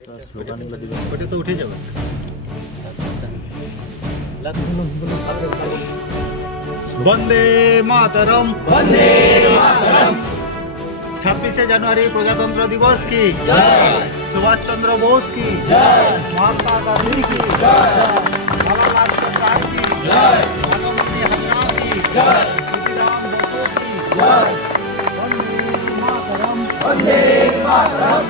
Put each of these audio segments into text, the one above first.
স্লোগানগুলো দিবেন, ওটা তো উঠে যাবে। বন্দে মাতরম, বন্দে মাতরম। 26শে জানুয়ারি প্রজাতন্ত্র দিবস কি জয়, সুভাষচন্দ্র বোস কি জয়, মহাত্মা গান্ধী কি জয়, লালা লাজপত রায় কি জয়, ভাগবতী হত্যা কি জয়, ক্ষুদিরাম বসু কি জয়। বন্দে মাতরম, বন্দে মাতরম।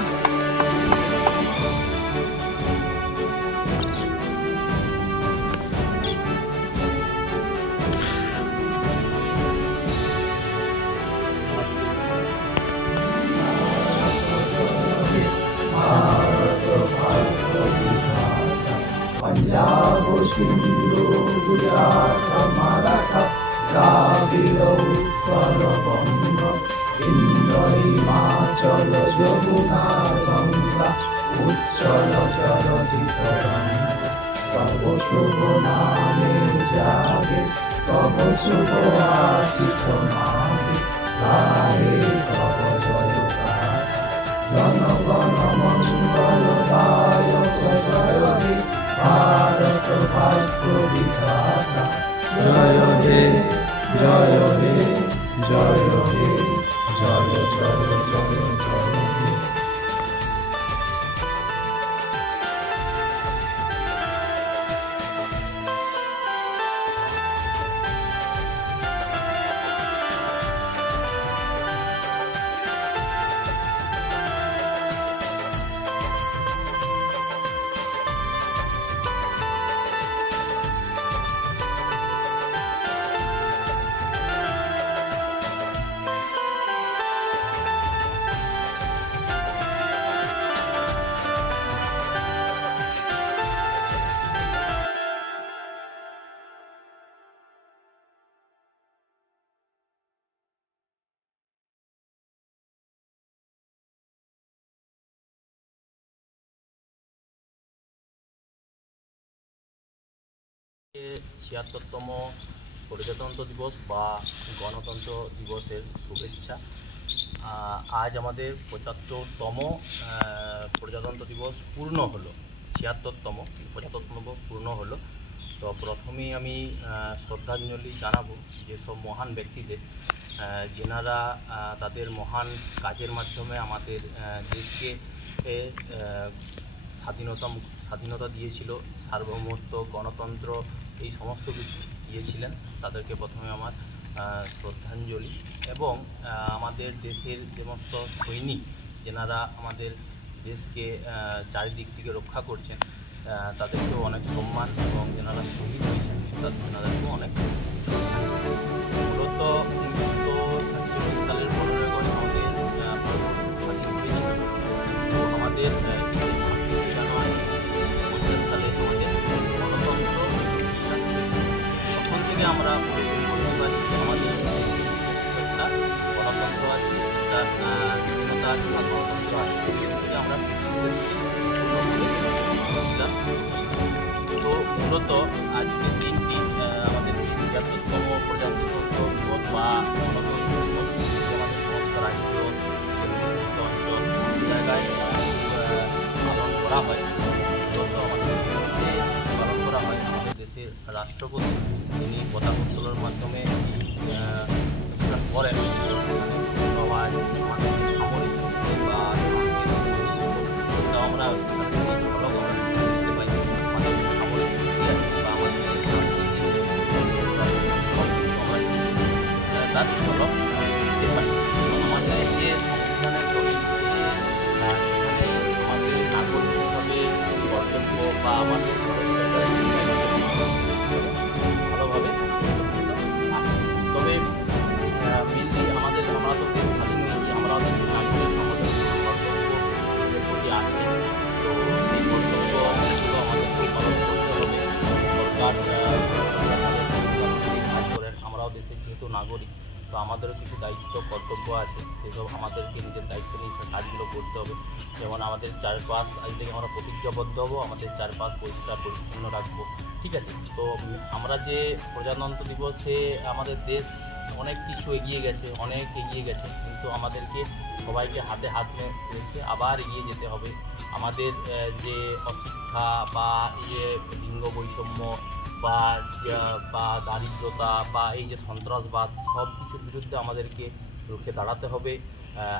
पंजाब सिंधु गुजरात मराठा द्राविड़ उत्कल बंग इंद्र हिमाचल यमुना गंगा उच्चल जलधि तब शुभ नामे जागे तब शुभ आशीष मागे गाए तब जयकार जन गण मंगल दायक जय हे भारत भाग्य विधाता जय हे जय हे जय हे जय जय जय जय हे। ছিয়াত্তরতম প্রজাতন্ত্র দিবস বা গণতন্ত্র দিবসের শুভেচ্ছা। আজ আমাদের 75তম প্রজাতন্ত্র দিবস পূর্ণ হলো, 76তম 75তম পূর্ণ হলো। তো প্রথমেই আমি শ্রদ্ধাঞ্জলি জানাবো যেসব মহান ব্যক্তিদের, যেনারা তাদের মহান কাজের মাধ্যমে আমাদের দেশকে স্বাধীনতা দিয়েছিল, সার্বভৌমত্ব, গণতন্ত্র, এই সমস্ত কিছু দিয়েছিলেন। তাদেরকে প্রথমে আমার শ্রদ্ধাঞ্জলি। এবং আমাদের দেশের সমস্ত সৈনিক যেনারা আমাদের দেশকে চারিদিক থেকে রক্ষা করছেন, তাদেরকেও অনেক সম্মান, এবং যেনারা শহীদ হয়েছেন তেনাদেরকেও অনেক শ্রদ্ধাঞ্জলি। মূলত 1947 সালের 15 আগস্ট আমাদের স্বাধীন হয়েছিল। তো আমাদের 26শে জানুয়ারি 1950 সালে আমাদের গণতন্ত্র, তখন থেকে আমরা বলতে পারি আমাদের একটা গণতন্ত্র আছে, একটা স্বাধীনতা আছে বা গণতন্ত্র আছে, থেকে আমরা তো মূলত আজকের দিনটি আমাদের ৭৬তম প্রজাতন্ত্র দিবস বা গণতন্ত্র দিবস আমাদের সমস্ত রাজ্য, কেন্দ্রশাসিত অঞ্চল, সব জায়গায় পালন করা হয়। মূলত আমাদের দেশে পালন করা হয়। আমাদের দেশের রাষ্ট্রপতি তিনি পতাকা উত্তোলনের মাধ্যমে করেন। সবাই আমাদের সামরিক শক্তি বা আমরা ফলো করতে পারি। আমাদের সামরিক শক্তি আছে বা আমাদের তার ফলো দিতে পারি। আমাদের যে সংবিধানের দলিল, সেখানে আমাদের নাগরিক হিসাবে কর্তব্য বা আমাদের ভালোভাবে, তবে মেনলি আমরা তো দেশ স্বাধীন হয়েছি, আমরা দেশের নাগরিক, আমাদের কর্তব্য প্রতি আছে। তো সেই কর্তব্যগুলো আমাদেরকে পালন করতে হবে। সরকার কাজ করেন, আমরাও দেশের যেহেতু নাগরিক, তো আমাদেরও কিছু দায়িত্ব কর্তব্য আছে, সেসব আমাদেরকে নিজের দায়িত্ব নিয়ে কাজগুলো করতে হবে। যেমন আমাদের চারপাশ, আজ থেকে আমরা প্রতিজ্ঞাবদ্ধ হবো আমাদের চারপাশ পরিষ্কার পরিচ্ছন্ন রাখবো, ঠিক আছে। তো আমরা যে প্রজাতন্ত্র দিবসে আমাদের দেশ অনেক কিছু এগিয়ে গেছে, কিন্তু আমাদেরকে সবাইকে হাতে হাত রেখে আবার এগিয়ে যেতে হবে। আমাদের যে অশিক্ষা বা এই যে লিঙ্গ বৈষম্য বা দারিদ্রতা বা এই যে সন্ত্রাসবাদ, সব কিছুর বিরুদ্ধে আমাদেরকে রুখে দাঁড়াতে হবে।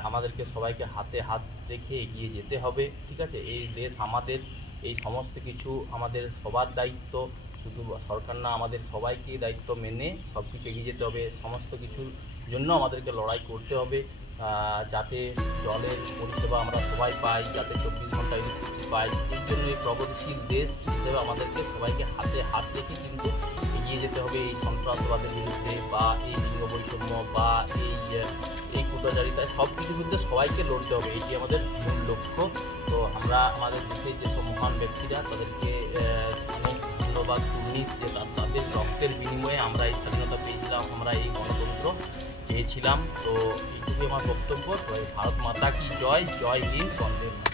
আমাদেরকে সবাইকে হাতে হাত রেখে এগিয়ে যেতে হবে, ঠিক আছে? এই দেশ আমাদের, এই সমস্ত কিছু আমাদের সবার দায়িত্ব, শুধু সরকার না, আমাদের সবাইকে দায়িত্ব মেনে সব কিছু এগিয়ে যেতে হবে। সমস্ত কিছুর জন্য আমাদেরকে লড়াই করতে হবে, যাতে জলের পরিষেবা আমরা সবাই পাই, যাতে 24 ঘন্টা ইলেকট্রিসিটি পাই। এই জন্য এই প্রগতিশীল দেশ হিসেবে আমাদেরকে সবাইকে হাতে হাত রেখে কিন্তু এগিয়ে যেতে হবে এই সন্ত্রাসবাদের বিরুদ্ধে বা এই লিঙ্গ বৈষম্য বা এই কুটাচারিতা, সব কিছুর বিরুদ্ধে সবাইকে লড়তে হবে। এটি আমাদের মূল লক্ষ্য। তো আমরা আমাদের দেশের যেসব মহান ব্যক্তিরা, তাদেরকে অনেক ধন্যবাদ কুর্নিশ, যে তাদের রক্তের বিনিময়ে আমরা এই স্বাধীনতা পেয়েছিলাম, আমরা এই গণতন্ত্র পেয়েছিলাম। তো এইটুকুই আমার বক্তব্য। তো ভারত মাতা কি জয়, জয় হিন্দ, বন্দে মাতরম।